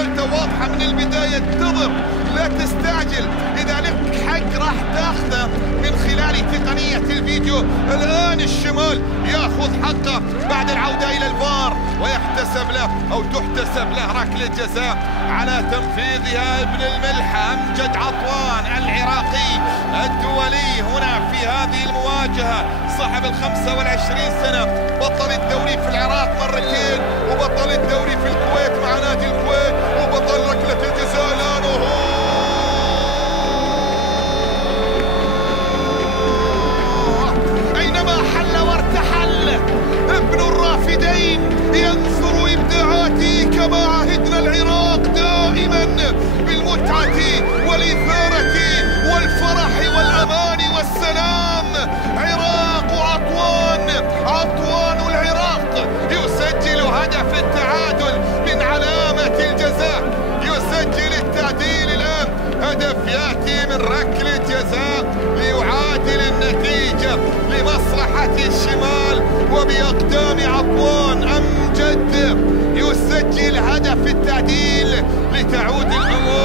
رسالته واضحة من البداية، انتظر لا تستعجل، إذا لك حق راح تاخذه من خلال تقنية الفيديو. الآن الشمال ياخذ حقه بعد العودة إلى الفار، ويحتسب له أو تحتسب له ركلة جزاء على تنفيذها ابن الملح أمجد عطوان العراقي الدولي هنا في هذه المواجهة، صاحب ال25 سنة، بطل الدوري في العراق مرتين، وبطل الدوري في الكويت مع نادي الكويت، وبطل ركلة الجزاء الآن. أينما حل وارتحل ابن الرافدين ينثر إبداعاته كما عهدنا العراق دائما بالمتعة والإثارة والفرح والأمان والسلام. عراق وعطوان، عطوان العراق يسجل هدف التعادل من علامة الجزاء، يسجل التعديل الآن، هدف يأتي من ركلة جزاء ليعادل النتيجة لمصلحة الشمال، وبأقدام عطوان أمجد يسجل هدف التعديل لتعود الأمور